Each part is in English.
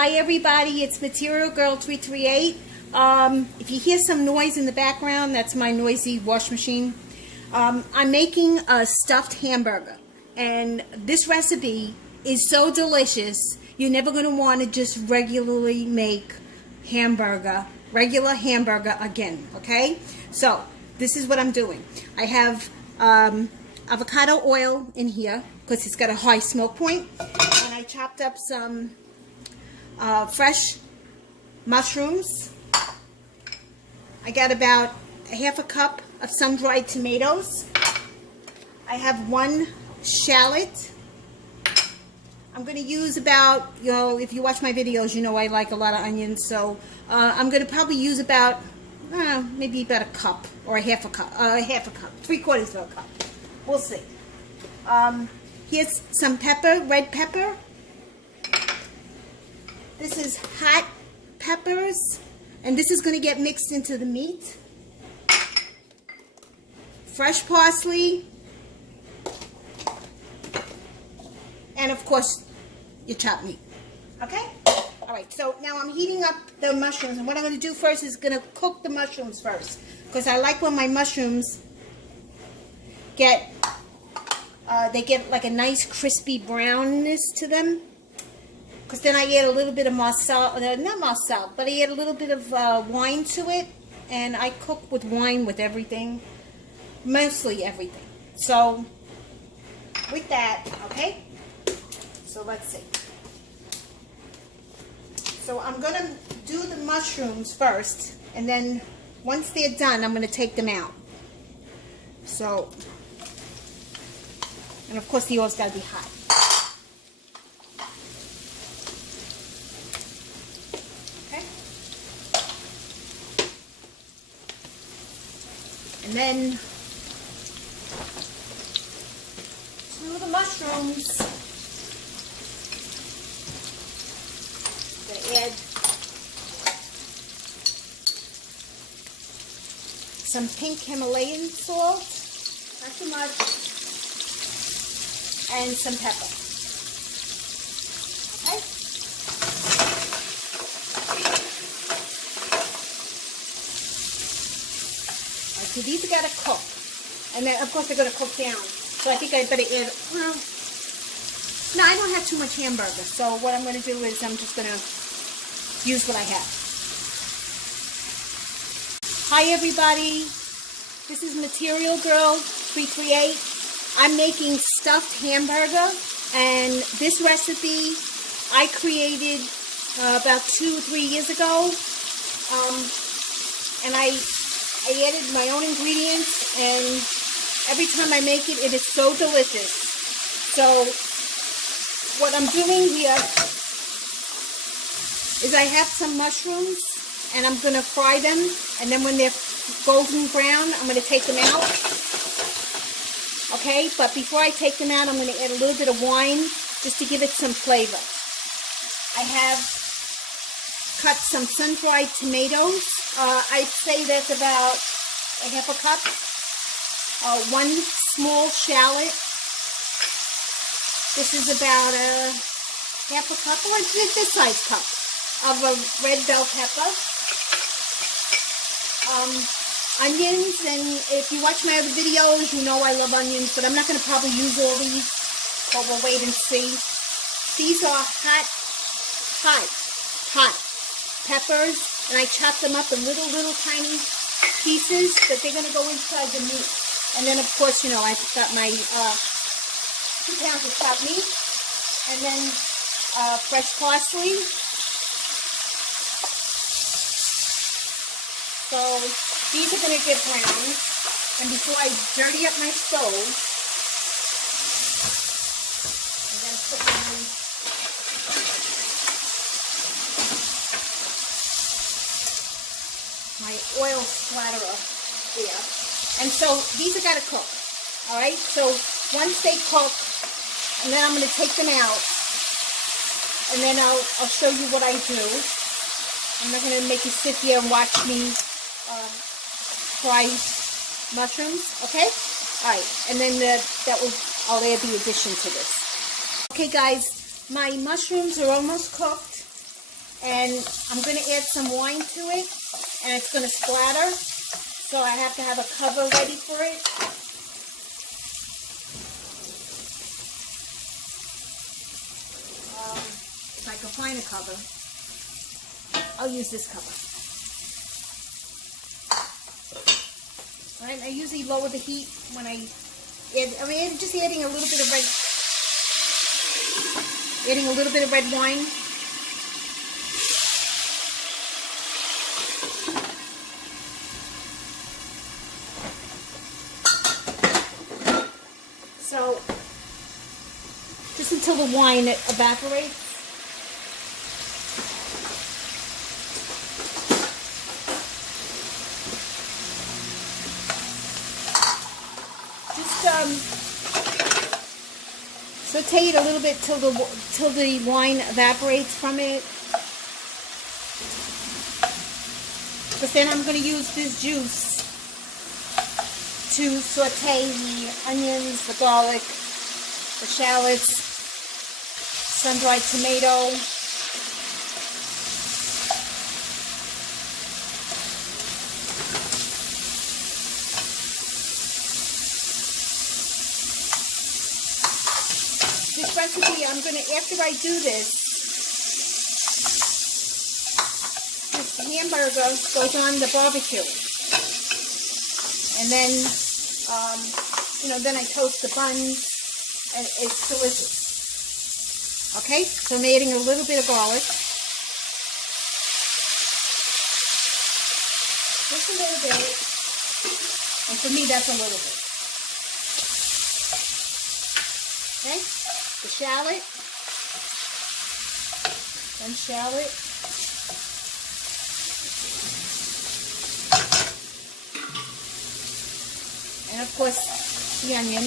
Hi everybody, it's Material Girl 338. If you hear some noise in the background, that's my noisy wash machine. I'm making a stuffed hamburger, and this recipe is so delicious, you're never going to want to just regularly make regular hamburger again, okay? So, this is what I'm doing. I have avocado oil in here, because it's got a high smoke point, and I chopped up some fresh mushrooms. I got about a half a cup of sun-dried tomatoes. I have one shallot. I'm going to use about, if you watch my videos, you know I like a lot of onions, so I'm going to probably use about, maybe about a cup or a half a cup, 3/4 of a cup. We'll see. Here's some pepper, red pepper. This is hot peppers, and this is going to get mixed into the meat. Fresh parsley, and of course, your chopped meat. Okay? Alright, so now I'm heating up the mushrooms, and what I'm going to do first is going to cook the mushrooms first, because I like when my mushrooms get like a nice crispy brownness to them. Because then I add a little bit of marsala, not marsala, but I add a little bit of wine to it. And I cook with wine with everything. Mostly everything. So, with that, okay? So, let's see. So, I'm going to do the mushrooms first. And then, once they're done, I'm going to take them out. So, and of course the oil's got to be hot. And then to the mushrooms, I'm going to add some pink Himalayan salt, not too much, and some pepper. Okay? So these are got to cook, and then of course they're going to cook down. So I think I better add. Well, no, I don't have too much hamburger. So what I'm going to do is I'm just going to use what I have. Hi everybody, this is Material Girl 338. I'm making stuffed hamburger, and this recipe I created about 2 or 3 years ago, and I added my own ingredients, and every time I make it, it is so delicious. So, what I'm doing here is I have some mushrooms, and I'm going to fry them, and then when they're golden brown, I'm going to take them out. Okay, but before I take them out, I'm going to add a little bit of wine, just to give it some flavor. I have cut some sun-dried tomatoes. I'd say that's about a half a cup. One small shallot. This is about a half a cup, or this size cup, of a red bell pepper. Onions, and if you watch my other videos, you know I love onions, but I'm not going to probably use all these, but we'll wait and see. These are hot peppers, and I chop them up in little tiny pieces that they're going to go inside the meat. And then, of course, I've got my 2 pounds of chopped meat, and then fresh parsley. So these are going to get brown, and before I dirty up my stove, I'm going to put down my oil splatterer there. And so these are got to cook. Alright, so once they cook, and then I'm going to take them out, and then I'll show you what I do. I'm not going to make you sit here and watch me fry mushrooms, okay? Alright, and then I'll add the addition to this. Okay guys, my mushrooms are almost cooked. And I'm going to add some wine to it, and it's going to splatter. So I have to have a cover ready for it. If I can find a cover, I'll use this cover. All right, I usually lower the heat when I add, just adding a little bit of red wine. So, just until the wine evaporates. Just saute it a little bit till the wine evaporates from it. But then I'm going to use this juice to saute the onions, the garlic, the shallots, sun-dried tomato. This recipe, I'm going to, after I do this hamburger goes on the barbecue. And then, then I toast the buns, and it's delicious. Okay, so I'm adding a little bit of garlic. Just a little bit. And for me, that's a little bit. Okay, the shallot. One shallot. And of course, the onion.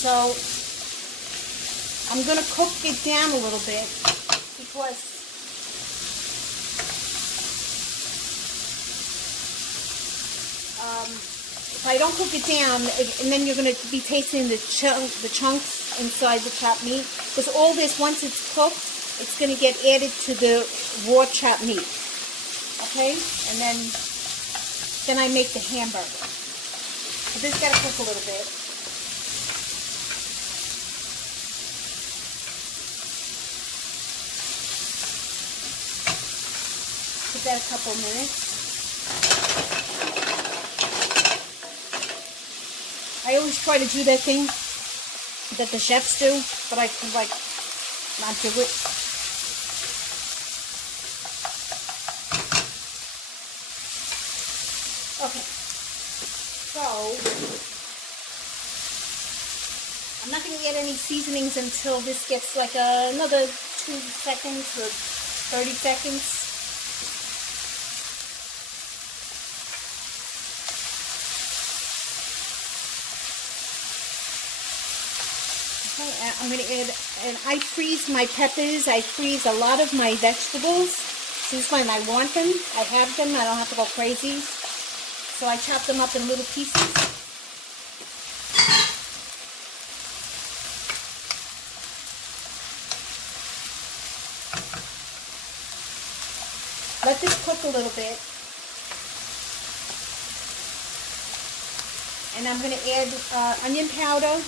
So, I'm going to cook it down a little bit because if I don't cook it down, and then you're going to be tasting the chunks inside the chopped meat, because all this, once it's cooked, it's going to get added to the raw chopped meat. Okay, and then I make the hamburger. So this got to cook a little bit. Give that a couple minutes. I always try to do that thing that the chefs do, but I can not do it. Okay, so I'm not going to add any seasonings until this gets like another 2 seconds or 30 seconds. I'm going to add, and I freeze my peppers, I freeze a lot of my vegetables. Since when I want them, I have them, I don't have to go crazy. So I chop them up in little pieces. Let this cook a little bit. And I'm going to add onion powder.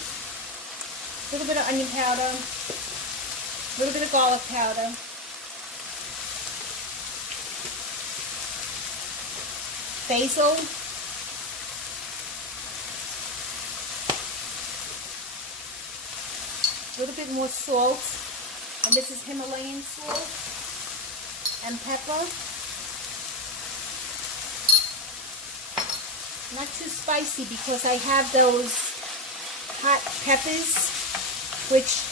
A little bit of onion powder, a little bit of garlic powder, basil, a little bit more salt, and this is Himalayan salt, and pepper. Not too spicy because I have those hot peppers, which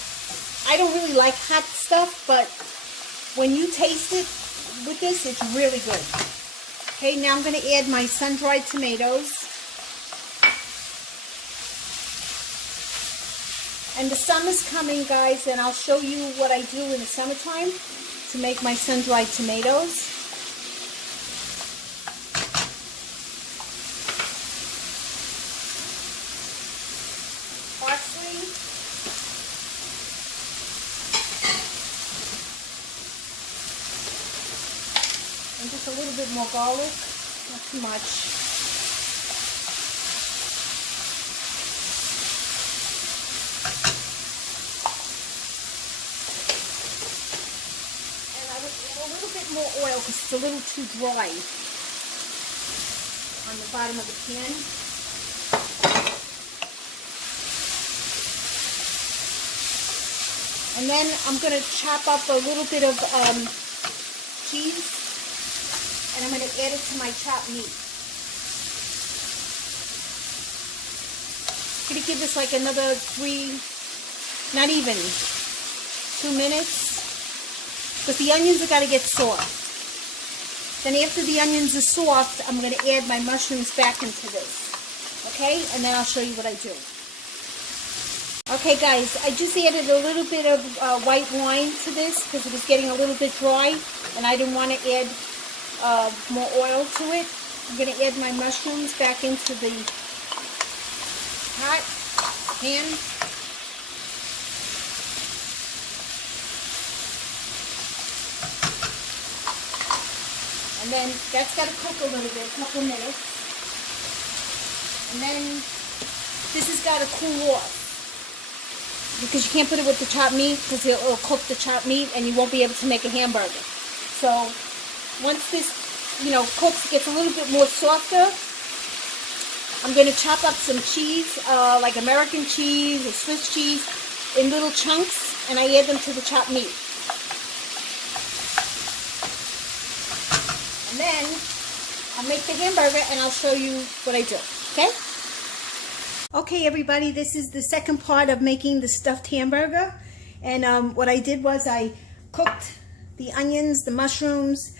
I don't really like hot stuff, but when you taste it with this, it's really good. Okay, now I'm going to add my sun-dried tomatoes. And the summer's coming, guys, and I'll show you what I do in the summertime to make my sun-dried tomatoes. little bit more garlic, not too much. And I would add a little bit more oil because it's a little too dry on the bottom of the pan. And then I'm going to chop up a little bit of cheese, and I'm going to add it to my chopped meat. I'm going to give this like another not even 2 minutes, because the onions have got to get soft. Then after the onions are soft, I'm going to add my mushrooms back into this. Okay? And then I'll show you what I do. Okay guys, I just added a little bit of white wine to this because it was getting a little bit dry and I didn't want to add more oil to it. I'm going to add my mushrooms back into the hot pan. And then that's got to cook a little bit, a couple minutes. And then this has got to cool off, because you can't put it with the chopped meat because it'll cook the chopped meat and you won't be able to make a hamburger. So once this, cooks, gets a little bit more softer, I'm going to chop up some cheese, like American cheese or Swiss cheese, in little chunks, and I add them to the chopped meat. And then I'll make the hamburger and I'll show you what I do, okay? Okay everybody, this is the second part of making the stuffed hamburger, and what I did was I cooked the onions, the mushrooms,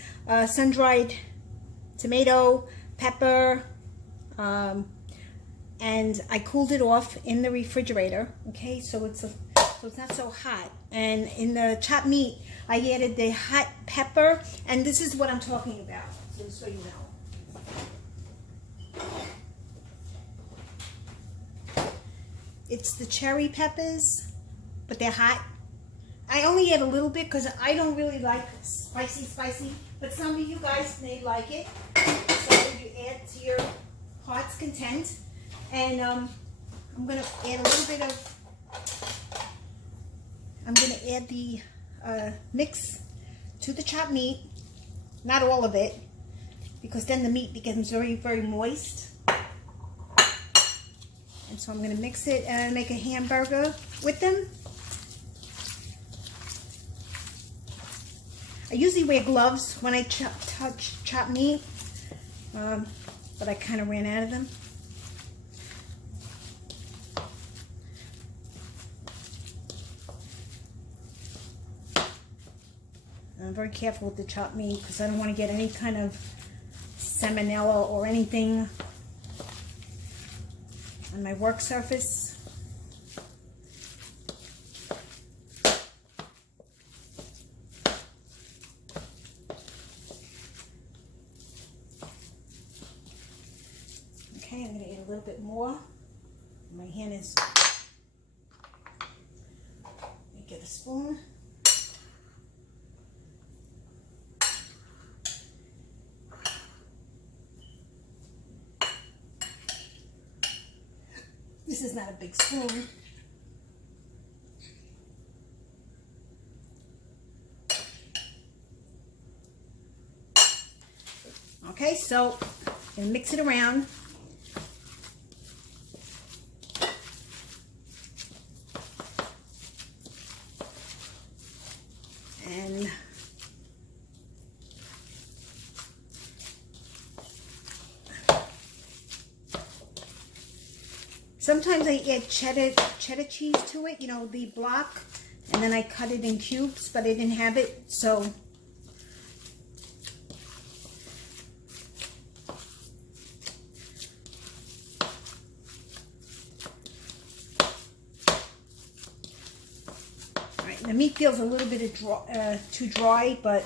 sun-dried tomato, pepper, and I cooled it off in the refrigerator, okay, so it's not so hot. And in the chopped meat I added the hot pepper, and this is what I'm talking about, so you know. It's the cherry peppers, but they're hot. I only add a little bit because I don't really like spicy, but some of you guys may like it. So you add to your heart's content. And I'm going to add a little bit of, I'm going to add the mix to the chopped meat. Not all of it, because then the meat becomes very, very moist. And so I'm going to mix it and make a hamburger with them. I usually wear gloves when I chop meat, but I kind of ran out of them. And I'm very careful with the chopped meat because I don't want to get any kind of salmonella or anything on my work surface. Okay, I'm going to add a little bit more. My hand is, let me get a spoon. This is not a big spoon. Okay, so I'm going to mix it around. And sometimes I add cheddar cheese to it, you know, the block, and then I cut it in cubes, but I didn't have it, so the meat feels a little bit of too dry, but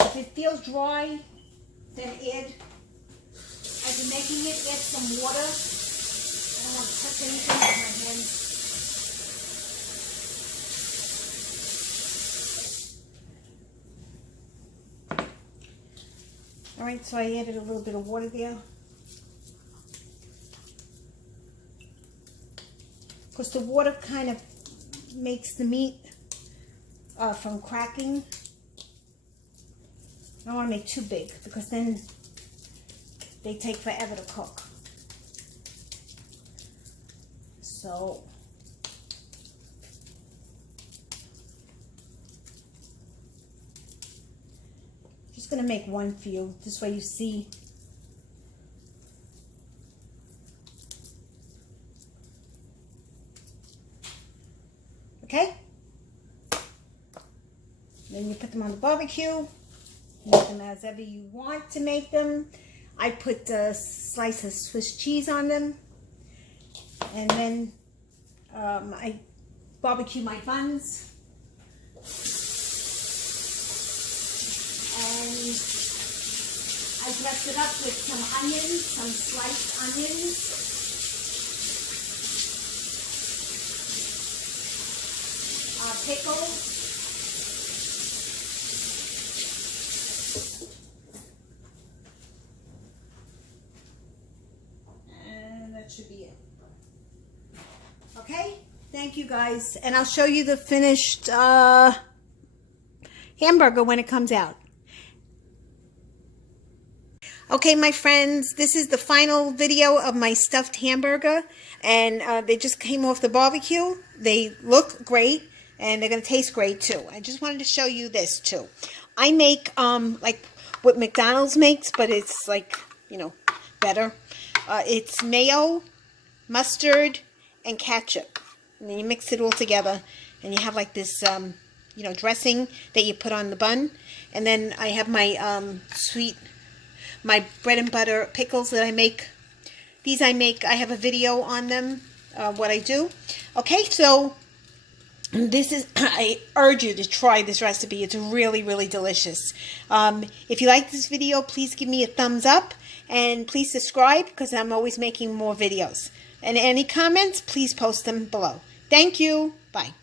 if it feels dry, then add, as you're making it, add some water. I don't want to touch anything with my hands. Alright, so I added a little bit of water there. Because the water kind of makes the meat from cracking. I don't want to make too big because then they take forever to cook. So just going to make one for you. This way you see. Okay? Then you put them on the barbecue. Make them as ever you want to make them. I put a slice of Swiss cheese on them. And then I barbecue my buns. And I dress it up with some onions, some sliced onions. Pickles. And that should be it. Okay, thank you guys. And I'll show you the finished hamburger when it comes out. Okay, my friends, this is the final video of my stuffed hamburger. And they just came off the barbecue. They look great. And they're going to taste great too. I just wanted to show you this too. I make like what McDonald's makes, but it's like, you know, better. It's mayo, mustard, and ketchup. And then you mix it all together. And you have like this, you know, dressing that you put on the bun. And then I have my my bread and butter pickles that I make. These I have a video on them, what I do. Okay, so this is, I urge you to try this recipe. It's really, really delicious. If you like this video, please give me a thumbs up and please subscribe because I'm always making more videos. And any comments, please post them below. Thank you. Bye.